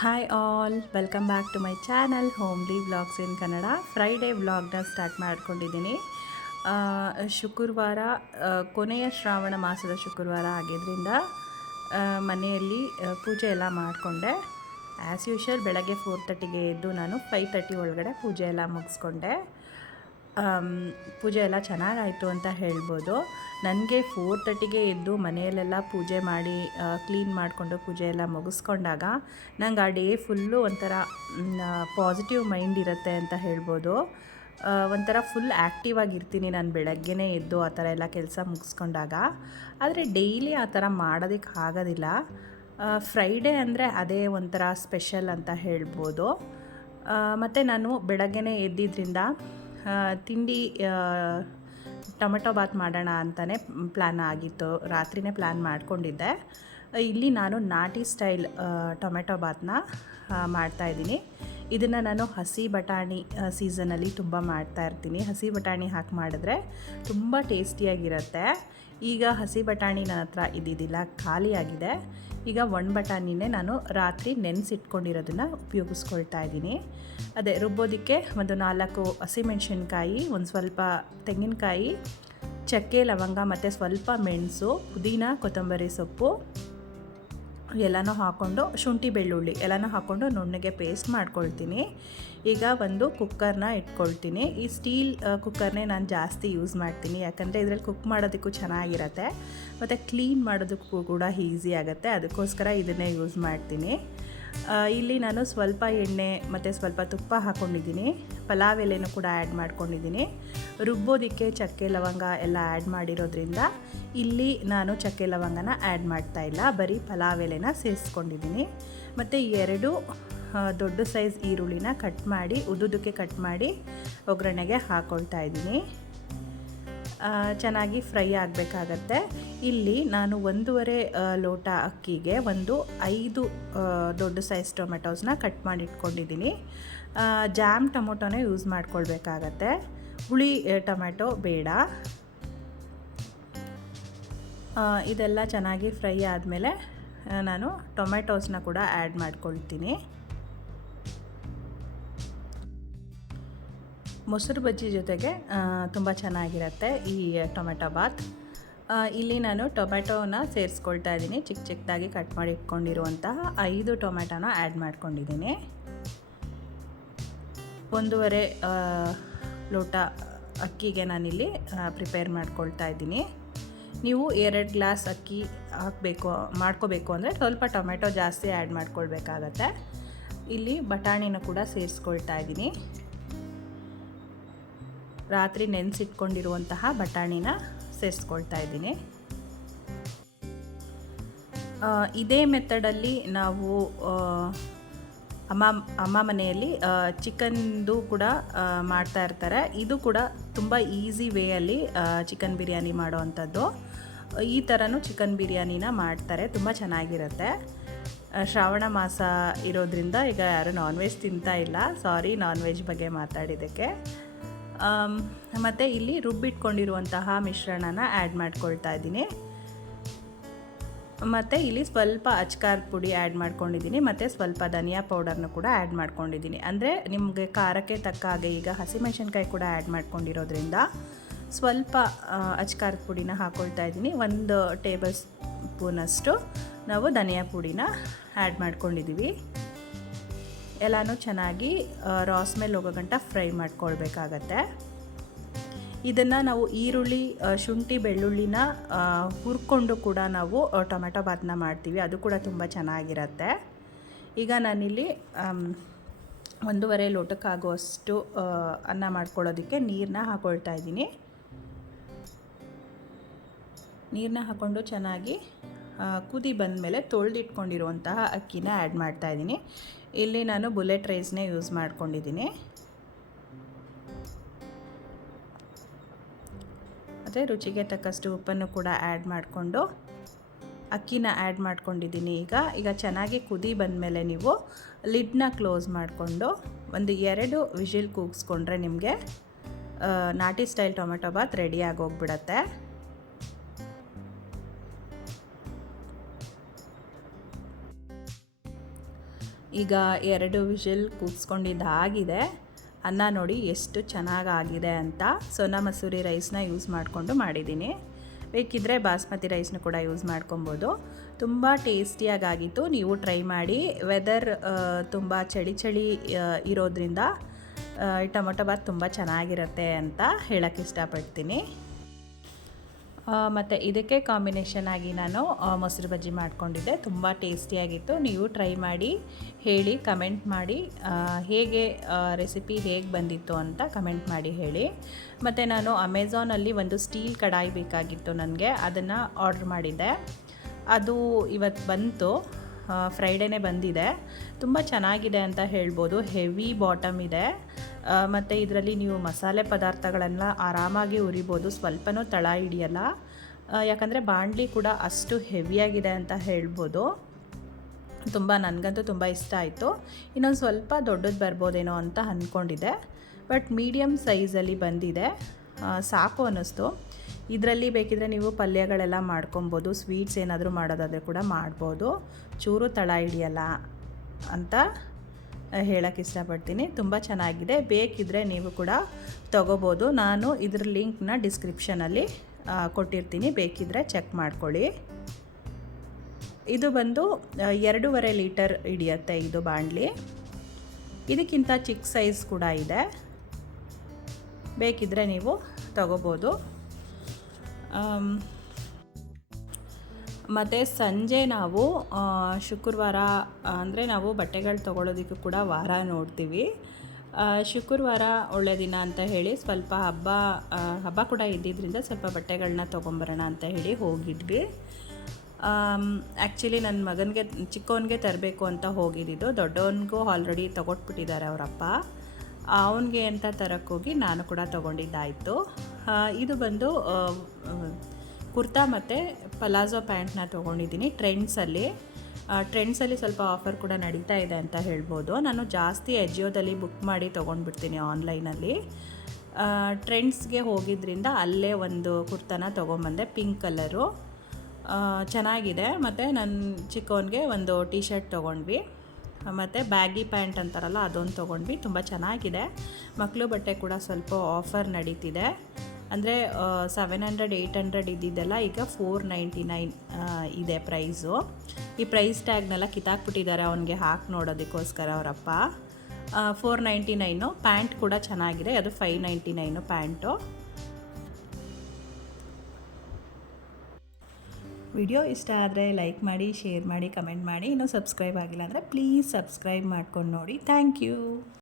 Hi all, welcome back to my channel homely vlogs in Kannada. Friday ವ್ಲಾಗ್ನ start ಮಾಡ್ಕೊಂಡಿದ್ದೀನಿ. ಶುಕ್ರವಾರ ಕೊನೆಯ ಶ್ರಾವಣ ಮಾಸದ ಶುಕ್ರವಾರ ಆಗಿದ್ದರಿಂದ ಮನೆಯಲ್ಲಿ ಪೂಜೆ ಎಲ್ಲ ಮಾಡಿಕೊಂಡೆ. ಆ್ಯಸ್ ಯೂಶುವಲ್ ಬೆಳಗ್ಗೆ 4:30ಗೆ ಎದ್ದು ನಾನು 5:30 ಒಳಗಡೆ ಪೂಜೆ ಎಲ್ಲ ಮುಗಿಸ್ಕೊಂಡೆ. ಪೂಜೆ ಎಲ್ಲ ಚೆನ್ನಾಗಾಯಿತು ಅಂತ ಹೇಳ್ಬೋದು. ನನಗೆ 4:30ಗೆ ಎದ್ದು ಮನೆಯಲ್ಲೆಲ್ಲ ಪೂಜೆ ಮಾಡಿ ಕ್ಲೀನ್ ಮಾಡಿಕೊಂಡು ಪೂಜೆ ಎಲ್ಲ ಮುಗಿಸ್ಕೊಂಡಾಗ ನಂಗೆ ಆ ಡೇ ಫುಲ್ಲು ಒಂಥರ ಪಾಸಿಟಿವ್ ಮೈಂಡ್ ಇರುತ್ತೆ ಅಂತ ಹೇಳ್ಬೋದು. ಒಂಥರ ಫುಲ್ ಆ್ಯಕ್ಟಿವ್ ಆಗಿರ್ತೀನಿ ನಾನು ಬೆಳಗ್ಗೆನೇ ಎದ್ದು ಆ ಥರ ಎಲ್ಲ ಕೆಲಸ ಮುಗಿಸ್ಕೊಂಡಾಗ. ಆದರೆ ಡೈಲಿ ಆ ಥರ ಮಾಡೋದಕ್ಕೆ ಆಗೋದಿಲ್ಲ. ಫ್ರೈಡೇ ಅಂದರೆ ಅದೇ ಒಂಥರ ಸ್ಪೆಷಲ್ ಅಂತ ಹೇಳ್ಬೋದು. ಮತ್ತು ನಾನು ಬೆಳಗ್ಗೆನೇ ಎದ್ದಿದ್ದರಿಂದ ತಿಂಡಿ ಟೊಮೆಟೊ ಬಾತ್ ಮಾಡೋಣ ಅಂತಲೇ ಪ್ಲ್ಯಾನ್ ಆಗಿತ್ತು. ರಾತ್ರಿಯೇ ಪ್ಲ್ಯಾನ್ ಮಾಡ್ಕೊಂಡಿದ್ದೆ. ಇಲ್ಲಿ ನಾನು ನಾಟಿ ಸ್ಟೈಲ್ ಟೊಮೆಟೊ ಬಾತನ್ನ ಮಾಡ್ತಾಯಿದ್ದೀನಿ. ಇದನ್ನು ನಾನು ಹಸಿ ಬಟಾಣಿ ಸೀಸನಲ್ಲಿ ತುಂಬ ಮಾಡ್ತಾಯಿರ್ತೀನಿ. ಹಸಿ ಬಟಾಣಿ ಹಾಕಿ ಮಾಡಿದ್ರೆ ತುಂಬ ಟೇಸ್ಟಿಯಾಗಿರುತ್ತೆ. ಈಗ ಹಸಿ ಬಟಾಣಿ ನನ್ನ ಹತ್ರ ಇದ್ದಿದ್ದಿಲ್ಲ, ಖಾಲಿಯಾಗಿದೆ. ಈಗ ಒಣ ಬಟಾಣಿನೇ ನಾನು ರಾತ್ರಿ ನೆನೆಸಿಟ್ಕೊಂಡಿರೋದನ್ನು ಉಪಯೋಗಿಸ್ಕೊಳ್ತಾ ಇದ್ದೀನಿ. ಅದೇ ರುಬ್ಬೋದಕ್ಕೆ ಒಂದು 4 ಹಸಿಮೆಣ್ಸಿನ್ಕಾಯಿ, ಒಂದು ಸ್ವಲ್ಪ ತೆಂಗಿನಕಾಯಿ, ಚಕ್ಕೆ, ಲವಂಗ ಮತ್ತು ಸ್ವಲ್ಪ ಮೆಣಸು, ಪುದೀನ, ಕೊತ್ತಂಬರಿ ಸೊಪ್ಪು ಎಲ್ಲನೂ ಹಾಕ್ಕೊಂಡು, ಶುಂಠಿ ಬೆಳ್ಳುಳ್ಳಿ ಎಲ್ಲನೂ ಹಾಕ್ಕೊಂಡು ನುಣ್ಣಗೆ ಪೇಸ್ಟ್ ಮಾಡ್ಕೊಳ್ತೀನಿ. ಈಗ ಒಂದು ಕುಕ್ಕರ್ನ ಇಟ್ಕೊಳ್ತೀನಿ. ಈ ಸ್ಟೀಲ್ ಕುಕ್ಕರ್ನೇ ನಾನು ಜಾಸ್ತಿ ಯೂಸ್ ಮಾಡ್ತೀನಿ, ಯಾಕಂದರೆ ಇದರಲ್ಲಿ ಕುಕ್ ಮಾಡೋದಕ್ಕೂ ಚೆನ್ನಾಗಿರುತ್ತೆ ಮತ್ತು ಕ್ಲೀನ್ ಮಾಡೋದಕ್ಕೂ ಕೂಡ ಈಸಿ ಆಗುತ್ತೆ. ಅದಕ್ಕೋಸ್ಕರ ಇದನ್ನೇ ಯೂಸ್ ಮಾಡ್ತೀನಿ. ಇಲ್ಲಿ ನಾನು ಸ್ವಲ್ಪ ಎಣ್ಣೆ ಮತ್ತು ಸ್ವಲ್ಪ ತುಪ್ಪ ಹಾಕ್ಕೊಂಡಿದ್ದೀನಿ. ಪಲಾವ್ ಎಲೆನೂ ಕೂಡ ಆ್ಯಡ್ ಮಾಡ್ಕೊಂಡಿದ್ದೀನಿ. ರುಬ್ಬೋದಕ್ಕೆ ಚಕ್ಕೆ ಲವಂಗ ಎಲ್ಲ ಆ್ಯಡ್ ಮಾಡಿರೋದ್ರಿಂದ ಇಲ್ಲಿ ನಾನು ಚಕ್ಕೆ ಲವಂಗನ ಆ್ಯಡ್ ಮಾಡ್ತಾಯಿಲ್ಲ, ಬರೀ ಪಲಾವ್ ಎಲೆನ ಸೇರಿಸ್ಕೊಂಡಿದ್ದೀನಿ. ಮತ್ತು 2 ದೊಡ್ಡ ಸೈಜ್ ಈರುಳ್ಳಿನ ಕಟ್ ಮಾಡಿ ಉದ್ದುದಕ್ಕೆ ಕಟ್ ಮಾಡಿ ಒಗ್ಗರಣೆಗೆ ಹಾಕ್ಕೊಳ್ತಾ ಇದ್ದೀನಿ. ಚೆನ್ನಾಗಿ ಫ್ರೈ ಆಗಬೇಕಾಗತ್ತೆ. ಇಲ್ಲಿ ನಾನು 1.5 ಲೋಟ ಅಕ್ಕಿಗೆ 5 ದೊಡ್ಡ ಸೈಜ್ ಟೊಮೆಟೋಸ್ನ ಕಟ್ ಮಾಡಿ ಇಟ್ಕೊಂಡಿದ್ದೀನಿ. ಜಾಮ್ ಟೊಮೊಟೊನೇ ಯೂಸ್ ಮಾಡ್ಕೊಳ್ಬೇಕಾಗತ್ತೆ, ಹುಳಿ ಟೊಮೆಟೊ ಬೇಡ. ಇದೆಲ್ಲ ಚೆನ್ನಾಗಿ ಫ್ರೈ ಆದಮೇಲೆ ನಾನು ಟೊಮೆಟೋಸ್ನ ಕೂಡ ಆ್ಯಡ್ ಮಾಡ್ಕೊಳ್ತೀನಿ. ಮೊಸರು ಬಜ್ಜಿ ಜೊತೆಗೆ ತುಂಬ ಚೆನ್ನಾಗಿರುತ್ತೆ ಈ ಟೊಮೆಟೊ ಬಾತ್. ಇಲ್ಲಿ ನಾನು ಟೊಮೆಟೊನ ಸೇರಿಸ್ಕೊಳ್ತಾ ಇದ್ದೀನಿ. ಚಿಕ್ಕ ಚಿಕ್ಕದಾಗಿ ಕಟ್ ಮಾಡಿ ಇಟ್ಕೊಂಡಿರುವಂತಹ 5 ಟೊಮೆಟೊನ ಆ್ಯಡ್ ಮಾಡ್ಕೊಂಡಿದ್ದೀನಿ. 1.5 ಲೋಟ ಅಕ್ಕಿಗೆ ನಾನಿಲ್ಲಿ ಪ್ರಿಪೇರ್ ಮಾಡ್ಕೊಳ್ತಾ ಇದ್ದೀನಿ. ನೀವು 2 ಗ್ಲಾಸ್ ಅಕ್ಕಿ ಮಾಡ್ಕೋಬೇಕು ಅಂದರೆ ಸ್ವಲ್ಪ ಟೊಮೆಟೊ ಜಾಸ್ತಿ ಆ್ಯಡ್ ಮಾಡ್ಕೊಳ್ಬೇಕಾಗತ್ತೆ. ಇಲ್ಲಿ ಬಟಾಣಿನ ಕೂಡ ಸೇರಿಸ್ಕೊಳ್ತಾ ಇದ್ದೀನಿ. ರಾತ್ರಿ ನೆನೆಸಿಟ್ಕೊಂಡಿರುವಂತಹ ಬಟಾಣಿನ ಸೇರಿಸ್ಕೊಳ್ತಾ ಇದ್ದೀನಿ. ಇದೇ ಮೆಥಡಲ್ಲಿ ನಾವು ಅಮ್ಮ ಮನೆಯಲ್ಲಿ ಚಿಕನ್ದು ಕೂಡ ಮಾಡ್ತಾ ಇರ್ತಾರೆ. ಇದು ಕೂಡ ತುಂಬ ಈಸಿ ವೇಯಲ್ಲಿ ಚಿಕನ್ ಬಿರಿಯಾನಿ ಮಾಡೋ ಅಂಥದ್ದು. ಈ ಥರನೂ ಚಿಕನ್ ಬಿರಿಯಾನಿನ ಮಾಡ್ತಾರೆ, ತುಂಬ ಚೆನ್ನಾಗಿರುತ್ತೆ. ಶ್ರಾವಣ ಮಾಸ ಇರೋದ್ರಿಂದ ಈಗ ಯಾರು ನಾನ್ ವೆಜ್ ತಿಂತಾ ಇಲ್ಲ, ಸಾರಿ ನಾನ್ ವೆಜ್ ಬಗ್ಗೆ ಮಾತಾಡಿದ್ದಕ್ಕೆ. ಮತ್ತು ಇಲ್ಲಿ ರುಬ್ಬಿಟ್ಕೊಂಡಿರುವಂತಹ ಮಿಶ್ರಣನ ಆ್ಯಡ್ ಮಾಡ್ಕೊಳ್ತಾ ಇದ್ದೀನಿ. ಮತ್ತು ಇಲ್ಲಿ ಸ್ವಲ್ಪ ಅಚ್ಕಾರದ ಪುಡಿ ಆ್ಯಡ್ ಮಾಡ್ಕೊಂಡಿದ್ದೀನಿ ಮತ್ತು ಸ್ವಲ್ಪ ಧನಿಯಾ ಪೌಡರ್ನ ಕೂಡ ಆ್ಯಡ್ ಮಾಡ್ಕೊಂಡಿದ್ದೀನಿ. ಅಂದರೆ ನಿಮಗೆ ಖಾರಕ್ಕೆ ತಕ್ಕ ಹಾಗೆ ಈಗ ಹಸಿಮೆಣಸಿನ್ಕಾಯಿ ಕೂಡ ಆ್ಯಡ್ ಮಾಡ್ಕೊಂಡಿರೋದ್ರಿಂದ ಸ್ವಲ್ಪ ಅಚ್ಕಾರದ ಪುಡಿನ ಹಾಕ್ಕೊಳ್ತಾ ಇದ್ದೀನಿ. 1 ಟೇಬಲ್ ಸ್ಪೂನಷ್ಟು ನಾವು ಧನಿಯಾ ಪುಡಿನ ಆ್ಯಡ್ ಮಾಡ್ಕೊಂಡಿದ್ದೀವಿ. ಎಲ್ಲನೂ ಚೆನ್ನಾಗಿ ರಾ ಸ್ಮೆಲ್ ಹೋಗೋ ಗಂಟ ಫ್ರೈ ಮಾಡ್ಕೊಳ್ಬೇಕಾಗತ್ತೆ. ಇದನ್ನು ನಾವು ಈರುಳ್ಳಿ, ಶುಂಠಿ, ಬೆಳ್ಳುಳ್ಳಿನ ಹುರ್ಕೊಂಡು ಕೂಡ ನಾವು ಟೊಮೆಟೊ ಬಾತನ್ನ ಮಾಡ್ತೀವಿ, ಅದು ಕೂಡ ತುಂಬ ಚೆನ್ನಾಗಿರುತ್ತೆ. ಈಗ ನಾನಿಲ್ಲಿ 1.5 ಲೋಟಕ್ಕಾಗುವಷ್ಟು ಅನ್ನ ಮಾಡ್ಕೊಳ್ಳೋದಕ್ಕೆ ನೀರನ್ನ ಹಾಕ್ಕೊಳ್ತಾ ಇದ್ದೀನಿ. ನೀರನ್ನ ಹಾಕ್ಕೊಂಡು ಚೆನ್ನಾಗಿ ಕುದಿ ಬಂದಮೇಲೆ ತೊಳೆದಿಟ್ಕೊಂಡಿರುವಂತಹ ಅಕ್ಕಿನ ಆ್ಯಡ್ ಮಾಡ್ತಾಯಿದ್ದೀನಿ. ಇಲ್ಲಿ ನಾನು ಬುಲೆಟ್ ರೈಸ್ನೇ ಯೂಸ್ ಮಾಡ್ಕೊಂಡಿದ್ದೀನಿ. ಮತ್ತು ರುಚಿಗೆ ತಕ್ಕಷ್ಟು ಉಪ್ಪನ್ನು ಕೂಡ ಆ್ಯಡ್ ಮಾಡಿಕೊಂಡು ಅಕ್ಕಿನ ಆ್ಯಡ್ ಮಾಡ್ಕೊಂಡಿದ್ದೀನಿ. ಈಗ ಚೆನ್ನಾಗಿ ಕುದಿ ಬಂದಮೇಲೆ ನೀವು ಲಿಡ್ನ ಕ್ಲೋಸ್ ಮಾಡಿಕೊಂಡು 2 ವಿಷಿಲ್ ಕೂಗಿಸ್ಕೊಂಡ್ರೆ ನಿಮಗೆ ನಾಟಿ ಸ್ಟೈಲ್ ಟೊಮೆಟೊ ಬಾತ್ ರೆಡಿ ಆಗೋಗ್ಬಿಡತ್ತೆ. ಈಗ 2 ವಿಷಲ್ ಕೂಗಿಸ್ಕೊಂಡಿದ್ದಾಗಿದೆ. ಅನ್ನ ನೋಡಿ ಎಷ್ಟು ಚೆನ್ನಾಗಾಗಿದೆ ಅಂತ. ಸೋನಾ ಮಸೂರಿ ರೈಸ್ನ ಯೂಸ್ ಮಾಡಿಕೊಂಡು ಮಾಡಿದ್ದೀನಿ. ಬೇಕಿದ್ದರೆ ಬಾಸ್ಮತಿ ರೈಸ್ನ ಕೂಡ ಯೂಸ್ ಮಾಡ್ಕೊಬೋದು. ತುಂಬ ಟೇಸ್ಟಿಯಾಗಿತ್ತು. ನೀವು ಟ್ರೈ ಮಾಡಿ. ವೆದರ್ ತುಂಬ ಚಳಿ ಇರೋದ್ರಿಂದ ಈ ಟೊಮೊಟೊ ಬಾತ್ ತುಂಬ ಚೆನ್ನಾಗಿರುತ್ತೆ ಅಂತ ಹೇಳೋಕ್ಕೆ ಇಷ್ಟಪಡ್ತೀನಿ. ಮತ್ತು ಇದಕ್ಕೆ ಕಾಂಬಿನೇಷನ್ ಆಗಿ ನಾನು ಮೊಸರು ಬಜ್ಜಿ ಮಾಡ್ಕೊಂಡಿದ್ದೆ. ತುಂಬ ಟೇಸ್ಟಿಯಾಗಿತ್ತು. ನೀವು ಟ್ರೈ ಮಾಡಿ ಹೇಳಿ, ಕಮೆಂಟ್ ಮಾಡಿ ಹೇಗೆ ರೆಸಿಪಿ ಹೇಗೆ ಬಂದಿತ್ತು ಅಂತ ಕಮೆಂಟ್ ಮಾಡಿ ಹೇಳಿ. ಮತ್ತು ನಾನು ಅಮೆಝಾನಲ್ಲಿ ಒಂದು ಸ್ಟೀಲ್ ಕಡಾಯಿ ಬೇಕಾಗಿತ್ತು ನನಗೆ, ಅದನ್ನು ಆರ್ಡ್ರ್ ಮಾಡಿದ್ದೆ. ಅದು ಇವತ್ತು ಬಂತು, ಫ್ರೈಡೇನೇ ಬಂದಿದೆ. ತುಂಬ ಚೆನ್ನಾಗಿದೆ ಅಂತ ಹೇಳ್ಬೋದು. ಹೆವಿ ಬಾಟಮ್ ಇದೆ ಮತ್ತು ಇದರಲ್ಲಿ ನೀವು ಮಸಾಲೆ ಪದಾರ್ಥಗಳೆಲ್ಲ ಆರಾಮಾಗಿ ಉರಿಬೋದು, ಸ್ವಲ್ಪನೂ ತಳ ಹಿಡಿಯಲ್ಲ. ಯಾಕಂದರೆ ಬಾಣಲಿ ಕೂಡ ಅಷ್ಟು ಹೆವಿಯಾಗಿದೆ ಅಂತ ಹೇಳ್ಬೋದು. ನನಗಂತೂ ತುಂಬ ಇಷ್ಟ ಆಯಿತು. ಇನ್ನೊಂದು ಸ್ವಲ್ಪ ದೊಡ್ಡದು ಬರ್ಬೋದೇನೋ ಅಂತ ಅಂದ್ಕೊಂಡಿದ್ದೆ, ಬಟ್ ಮೀಡಿಯಮ್ ಸೈಜಲ್ಲಿ ಬಂದಿದೆ, ಸಾಕು ಅನ್ನಿಸ್ತು. ಇದರಲ್ಲಿ ಬೇಕಿದ್ರೆ ನೀವು ಪಲ್ಯಗಳೆಲ್ಲ ಮಾಡ್ಕೊಬೋದು, ಸ್ವೀಟ್ಸ್ ಏನಾದರೂ ಮಾಡೋದಾದರೆ ಕೂಡ ಮಾಡ್ಬೋದು, ಚೂರು ತಳ ಹಿಡಿಯಲ್ಲ ಅಂತ ಹೇಳೋಕ್ಕೆ ಇಷ್ಟಪಡ್ತೀನಿ. ತುಂಬ ಚೆನ್ನಾಗಿದೆ. ಬೇಕಿದ್ದರೆ ನೀವು ಕೂಡ ತೊಗೋಬೋದು. ನಾನು ಇದ್ರ ಲಿಂಕ್ನ ಡಿಸ್ಕ್ರಿಪ್ಷನಲ್ಲಿ ಕೊಟ್ಟಿರ್ತೀನಿ, ಬೇಕಿದ್ದರೆ ಚೆಕ್ ಮಾಡ್ಕೊಳ್ಳಿ. ಇದು ಬಂದು 2.5 ಲೀಟರ್ ಹಿಡಿಯುತ್ತೆ ಇದು ಬಾಣಲಿ. ಇದಕ್ಕಿಂತ ಚಿಕ್ಕ ಸೈಜ್ ಕೂಡ ಇದೆ, ಬೇಕಿದ್ದರೆ ನೀವು ತೊಗೋಬೋದು. ಮತ್ತು ಸಂಜೆ ನಾವು ಶುಕ್ರವಾರ ಅಂದರೆ ನಾವು ಬಟ್ಟೆಗಳು ತೊಗೊಳೋದಕ್ಕೂ ಕೂಡ ವಾರ ನೋಡ್ತೀವಿ. ಶುಕ್ರವಾರ ಒಳ್ಳೆ ದಿನ ಅಂತ ಹೇಳಿ ಸ್ವಲ್ಪ ಹಬ್ಬ ಕೂಡ ಇದ್ದಿದ್ದರಿಂದ ಸ್ವಲ್ಪ ಬಟ್ಟೆಗಳನ್ನ ತೊಗೊಂಬರೋಣ ಅಂತ ಹೇಳಿ ಹೋಗಿದ್ವಿ. ಆ್ಯಕ್ಚುಲಿ ನನ್ನ ಮಗನಿಗೆ, ಚಿಕ್ಕವನಿಗೆ ತರಬೇಕು ಅಂತ ಹೋಗಿದ್ದು, ದೊಡ್ಡವನಿಗೂ ಆಲ್ರೆಡಿ ತೊಗೊಟ್ಬಿಟ್ಟಿದ್ದಾರೆ ಅವರಪ್ಪ. ಅವನಿಗೆ ಅಂತ ತರಕ್ಕೋಗಿ ನಾನು ಕೂಡ ತೊಗೊಂಡಿದ್ದಾಯಿತು. ಇದು ಬಂದು ಕುರ್ತಾ ಮತ್ತು ಪಲಾಜೋ ಪ್ಯಾಂಟ್ನ ತೊಗೊಂಡಿದ್ದೀನಿ ಟ್ರೆಂಡ್ಸಲ್ಲಿ ಸ್ವಲ್ಪ ಆಫರ್ ಕೂಡ ನಡೀತಾ ಇದೆ ಅಂತ ಹೇಳ್ಬೋದು. ನಾನು ಜಾಸ್ತಿ ಅಜಿಯೋದಲ್ಲಿ ಬುಕ್ ಮಾಡಿ ತೊಗೊಂಡ್ಬಿಡ್ತೀನಿ ಆನ್ಲೈನಲ್ಲಿ. ಟ್ರೆಂಡ್ಸ್ಗೆ ಹೋಗಿದ್ದರಿಂದ ಅಲ್ಲೇ ಒಂದು ಕುರ್ತಾನ ತೊಗೊಂಬಂದೆ, ಪಿಂಕ್ ಕಲರು, ಚೆನ್ನಾಗಿದೆ. ಮತ್ತು ನನ್ನ ಚಿಕ್ಕವನಿಗೆ ಒಂದು ಟೀ ಶರ್ಟ್ ತೊಗೊಂಡ್ವಿ, ಮತ್ತು ಬ್ಯಾಗಿ ಪ್ಯಾಂಟ್ ಅಂತಾರಲ್ಲ ಅದೊಂದು ತೊಗೊಂಡ್ವಿ. ತುಂಬ ಚೆನ್ನಾಗಿದೆ. ಮಕ್ಕಳು ಬಟ್ಟೆ ಕೂಡ ಸ್ವಲ್ಪ ಆಫರ್ ನಡೀತಿದೆ. ಅಂದರೆ 700-800 ಇದ್ದಿದ್ದೆಲ್ಲ ಈಗ 499 ಇದೆ ಪ್ರೈಸು. ಈ ಪ್ರೈಸ್ ಟ್ಯಾಗ್ನೆಲ್ಲ ಕಿತ್ತಾಕ್ಬಿಟ್ಟಿದ್ದಾರೆ ಅವನಿಗೆ ಹಾಕಿ ನೋಡೋದಕ್ಕೋಸ್ಕರ ಅವರಪ್ಪ. 499. ಪ್ಯಾಂಟ್ ಕೂಡ ಚೆನ್ನಾಗಿದೆ, ಅದು 599 ಪ್ಯಾಂಟು. ವಿಡಿಯೋ ಇಷ್ಟ ಆದರೆ ಲೈಕ್ ಮಾಡಿ, ಶೇರ್ ಮಾಡಿ, ಕಮೆಂಟ್ ಮಾಡಿ. ಇನ್ನೂ ಸಬ್ಸ್ಕ್ರೈಬ್ ಆಗಿಲ್ಲ ಅಂದರೆ ಪ್ಲೀಸ್ ಸಬ್ಸ್ಕ್ರೈಬ್ ಮಾಡ್ಕೊಂಡು ನೋಡಿ. Thank you.